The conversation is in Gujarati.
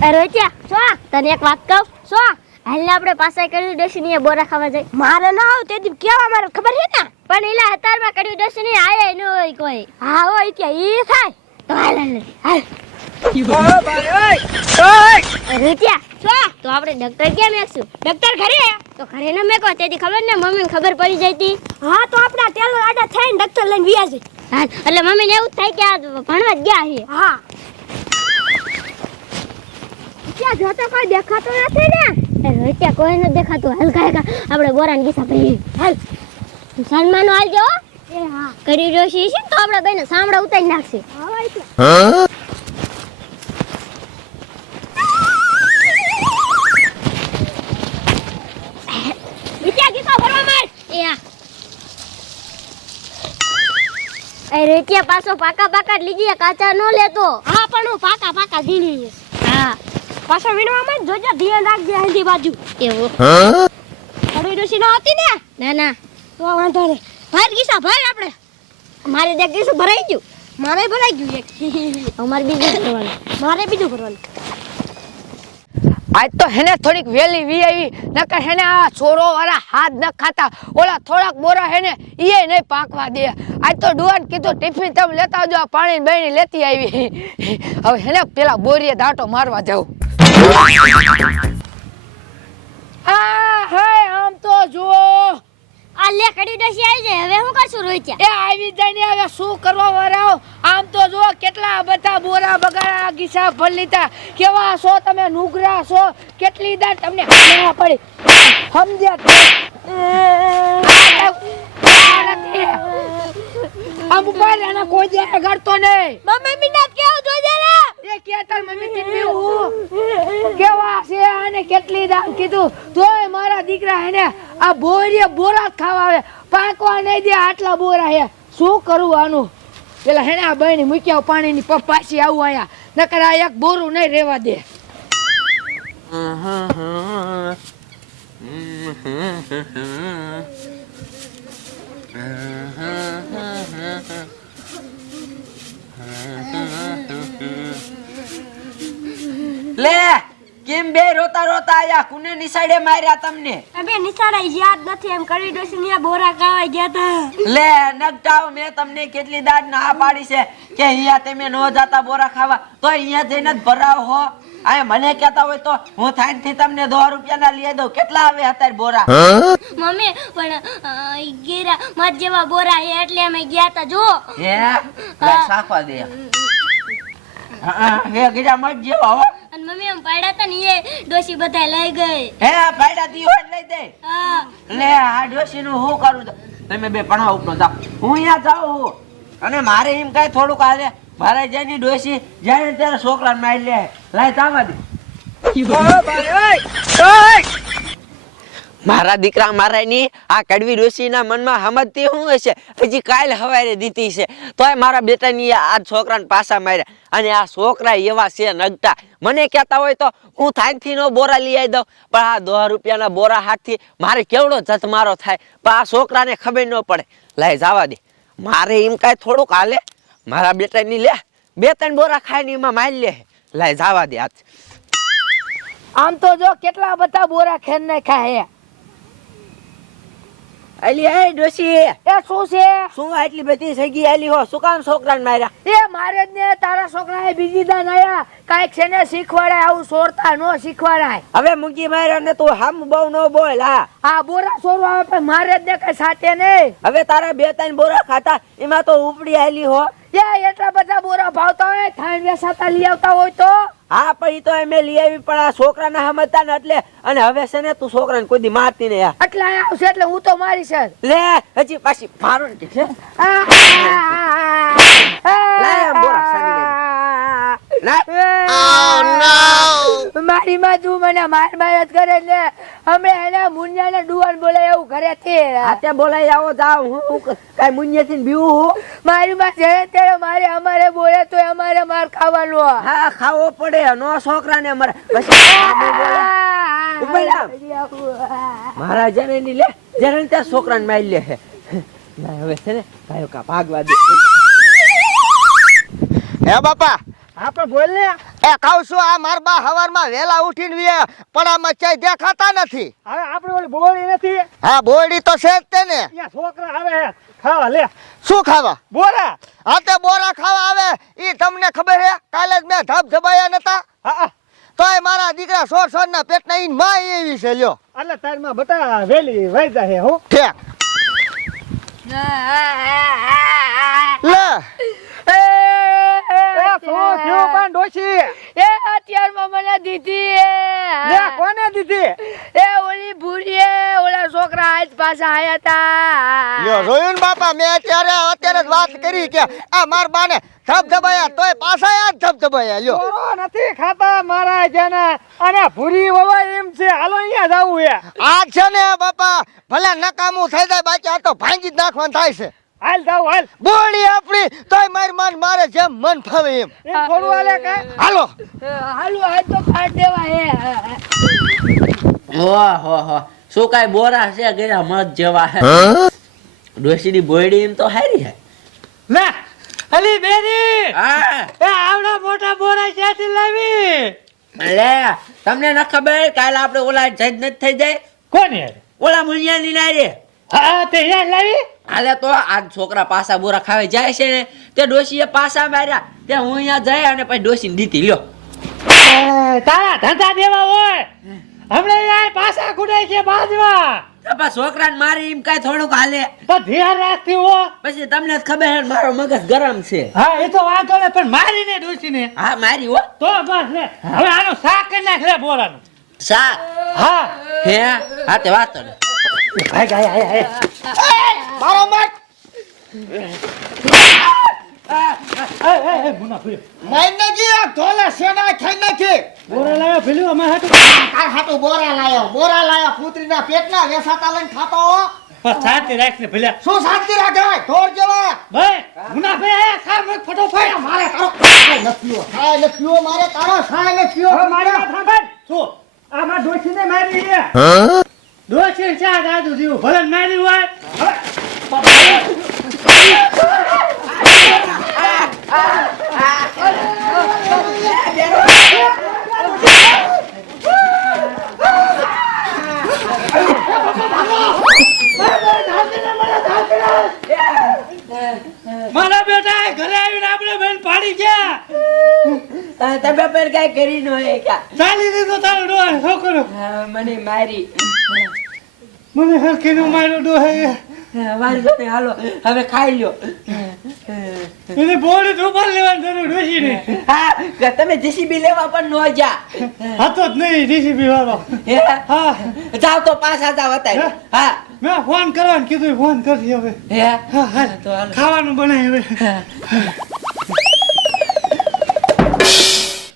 અરે ત્યાં તને એક વાત કહું? શું? હાલને આપણે પાસે કર્યું ડેસી બોરા ખાવા જાય મારે ના આવ તેથી કેવા મારે? ખબર છે ને? પણ એલા હતારમાં કર્યું ડેસી આયે ન હોય કોઈ. હા હોય ત્યાં ઈ થાય. તો હાલ હાલ હાલ અરે ત્યાં શું? તો આપણે ડોક્ટર ક્યાં મેકશું ડોક્ટર ઘરે? તો ઘરે ન મેકો તેથી ખબર ને મમ્મીને ખબર પડી જાય તી. હા તો આપણા તેલ આડા થઈને ડોક્ટર લઈને વ્યા જઈ હા એટલે મમ્મીને એવું થાય કે આ ભણવા જ ગયા છે હા. ત્યાં જોતો કોઈ દેખાતો નથી ને. એ રોત્યા કોઈ ન દેખાતું. હલકા હલકા આપણે બોરાન ગીસા ભાઈ હાલ. સન્માન હાલ જો એ હા. કરી રહ્યો છે તો આપણે બેને સામડા ઉતારી નાખશે. હા. રેટિયા પાછો પાકા પાકા લીધી કાચા નો લેતો. હા પણ હું પાકા પાકા ઝીણી હા. પાછો વીણવામાં જ જોજો ધ્યાન રાખજે આંધી બાજુ. એવું. થોડી ડોસી ન હતી ને? ના ના. તો વાંધો નહીં. ભાઈ ગીસા ભાઈ આપણે. મારે દેખ ગીસું ભરાઈ ગયું મારે ભરાઈ ગયું એક. અમારે બીજું ભરવાનું. મારે બીજું ભરવાનું. આજ તો હેને થોડીક વેલી વી આવી નકર હેને આ છોરો વાળા હાથ ન ખાતા. ઓલા થોડાક બોરા હેને ઈએ નહીં પાકવા દે. આજ તો ડુવાન કીધું ટિફિન તમે લેતા આવજો આ પાણી બેણી લેતી આવી. હવે હેને પેલા બોરીએ દાંટો મારવા જાવ આ હે આમ તો જુઓ. આ લે કડી ડોસી આવી જાય. હવે હું કરશું રોહિત્યા એ આવી જાય ને હવે શું કરવા વરાવ આમ તો જુઓ કેટલા બધા બોરા બગાડા ગીસા ભર કેવા છો તમે નુગરા છો? કેટલી દાર તમને ના પડી. સમજ્યા આમ ઉપર કોઈ દે ગળતો નહીં. મમ્મી મિનાત એ કે મમ્મી કેટલી પીવું કેવા છે અને કેટલી દામ કીધું, તોય મારા દીકરા હેને આ બોરીએ બોરા ખાવા આવે. પાકવા નહીં દે, આટલા બોરા હે. શું કરવું આનું? પેલા હેને આ બહેની મૂક્યા પાણીની ની પાછી આવું અહીંયા. નકર આ એક બોરું નહીં રેવા દે. લે રોતા રોતા આયા કુને નિસાડે માર્યા તમને? અબે નિશાળા યાદ નથી એમ કરી ડોસી ને બોરા ખાવા ગયા તા. લે નગટાવ મે તમને કેટલી દાડ ના પાડી છે કે અહીંયા તમે નો જાતા બોરા ખાવા. તો અહીંયા જઈને જ ભરાવ હો. આ મને કહેતા હોય તો હું થાઈનથી તમને 2 રૂપિયા ના લઈ દઉં. કેટલા આવે અત્યારે બોરા? મમ્મી પણ ગેરા ગીરા મત જેવા બોરા હે એટલે અમે ગયા તા જો. હે? લે સાફા દે. હા, હા, હે ગીરા મત જેવો હો. અને મમ્મી એમ પાડ્યા તા ને એ ડોસી બધા લઈ ગઈ. હે પાડા દી હોય લઈ દે. હા. લે આ ડોશી નું હું કરું? તો તમે બે પણા ઉપર જાઓ. હું અહીંયા જાઉં અને મારે એમ કઈ થોડુંક હાલે. મારે જેની ડોશી જાય ને ત્યારે છોકરાને મારી લે. લાય તાવા દે મારા દીકરા મારા ની આ કડવી ડોશીના મનમાં સમજતી શું હશે? હજી કાલ હવારે દીધી છે. તોય મારા બેટાની આ છોકરાને પાછા માર્યા. અને આ છોકરા એવા છે નગતા. મને કહેતા હોય તો હું થાકથી નો બોરા લઈ આવી દઉં. પણ આ દોઢ રૂપિયાના બોરા હાથથી મારે કેવડો જત મારો થાય? પણ આ છોકરાને ખબર ન પડે. લાય, જવા દે. મારે એમ કાંઈ થોડુંક હાલે? મારા બેટાની લે. બે ત્રણ બોરા ખાઈને એમાં મારી લે. લાય, જવા દે હાથ. આમ તો જો કેટલા બધા બોરા ખેર ને ખાય અલી એ ડોશી. એ શું છે? શું આટલી બધી સગી આલી હો? શું કામ છોકરાને માર્યા? એ મારે જ ને તારા છોકરાએ બીજી દાન આયા. કાઈક છે ને શીખવાડાય આવું સોરતા નો શીખવાડાય. હવે મૂકી માર્યા ને તું હમ બહુ નો બોલ હા. આ બોરા સોરો આવે પણ મારે જ ને કઈ સાથે નહીં. હવે તારા બે ત્રણ બોરા ખાતા એમાં તો ઉપડી આલી હો. એ એટલા બધા બોરા ભાવતા હોય થાણ વેસાતા લઈ આવતા હોય તો? હા પણ તો એમે લઈ આવી પણ આ છોકરાને સમજતા ને એટલે. અને હવે છે ને તું છોકરાને કોઈ દી મારતી ને યાર એટલે આવશે એટલે હું તો મારી છે લે હજી પાછી મારો ને કે છે બોરા સાની લાય. મારી માં તું મને માર માર કરે ને અમે એના મુન્યા ને ડુવાન બોલાય એવું ઘરે તે. આતે બોલાઈ આવો જાવ હું કઈ કાઈ થી બીવું હું? મારી માં જ્યારે ત્યારે મારે અમારે બોલે તો અમારે માર ખાવાનો. હા ખાવો પડે. નો છોકરાને અમારે. પછી સામું બોલે. ઊભા રહો. મારા જને ની લે જને ત્યાં છોકરાને મારી લે ના હવે છે ને કાયો કા ભાગવા દે. હે બાપા. હા પણ બોલ ને. એ કહું છું આ માર બા હવારમાં વહેલા ઉઠીને વે પડામાં ચાય દેખાતા નથી. હવે આપણે ઓલી બોળી નથી. હા બોયડી તો છે જ તે ને છોકરા આવે ખાવા લે. શું ખાવા? બોરા. હા તે બોરા ખાવા આવે. ઈ તમને ખબર હે કાલે જ મેં ધબ ધબાયા નતા. હા હા. તોય મારા દીકરા સોર સોર ના પેટના ઈનમાં એવી છે લ્યો. એટલે તારમાં બતા વેલી વહી હું હો. ઠેક લે એ શું ડોશી એ અત્યારમાં મને દીધી એ. કોને દીધી? એ ઓલી ભૂરીએ ઓલા છોકરા આજ પાછા આયા લ્યો યો જોયું બાપા મેં અત્યારે અત્યારે જ વાત કરી કે આ માર બાને ધબધબાયા તોય પાછા યાદ ધબધબાયા લ્યો. બોરો નથી ખાતા મારા જેને. અને ભૂરી વવાય એમ છે હાલો અહીંયા જાવું હે. આ છે ને બાપા ભલે નકામું થઈ જાય બાકી આ તો ભાંગી જ નાખવાનું થાય છે. હાલ જાવ હાલ. બોડી આપણી તોય માર માર મારે જેમ મન ફાવે એમ. થોડું હાલે. કાંઈ હાલો હાલો આજ તો ખાટ દેવા હે વાહ હો. શું કાઈ બોરા છે ગયા મત જેવા હે? ડોશીની બોયડી એમ તો હારી હે. લે અલી બેરી. હા. એ આવડા મોટા બોરા ક્યાંથી લાવી? લે તમને ન ખબર કાલ આપણે ઓલા જજ નથી થઈ જાય? કોણ યાર ઓલા મુનિયાની ના રે હા તે યાર લાવી? હાલે તો આ છોકરા પાસા બોરા ખાવે જાય છે ને તે ડોશીએ પાસા માર્યા. તે હું અહીંયા જાય અને પછી ડોશીને દીધી લ્યો. તારા ધંધા દેવા હોય. હમણાં યાર પાછા કુડાય છે બાજવા. તો પછી છોકરાને મારી એમ કાંઈ થોડુંક હાલે. તો ધ્યાન રાખતી હો. પછી તમને જ ખબર મારો મગજ ગરમ છે. હા એ તો વાંધો ને પણ મારી ને ડોસી ને હા મારી હો. તો બસ ને હવે આનો શાક કરી નાખ લે બોલાનું. સા હા. હે? હા તે વાત ને. હાય હાય હાય હાય મારો મત! એ એ એ મુના ફરી માઈ નાખી આ ધોલે સેના ખાઈ નાખી? બોરા લાવ્યો ફેલ્યું અમે હાટું. આ હાટુ બોરા લાયો બોરા લાયો કૂતરીના પેટના વેસાતા લઈને ખાતો હો. બસ શાંતિ રાખને ભલ્યા શું શાંતિ રાખે? ઢોર જેવા. ભાઈ મુના ભાઈ ફટોફટ મારે તારો ખાય નથી ખાય મારે તારો મારી સાંભળ. શું? આમાં ડોસીને મારી ડોસી ચા દાદુ જીવ ભલે મારી હોય. મારા બેટા ઘરે આવીને આપણે બેન પાડી ગયા. તમે પણ કાંઈ કરી નો ચાલી દીધો તારો ડોહ છોકરો મને મારી. મને હરખીનું માર્યો ડોહે નહીં હાલો હવે ખાઈ લ્યો. એને બોડી ઉપર લેવાની જરૂર ડોસી ને. હા તમે જીસીબી લેવા પણ ન જા. હતો જ નહીં જીસીબી વાળો. હે? જાવ તો પાછા જાવ હતા હા? મેં ફોન કરવાનું કીધું ફોન કરશે હવે. હા? હા તો ખાવાનું બનાય હવે.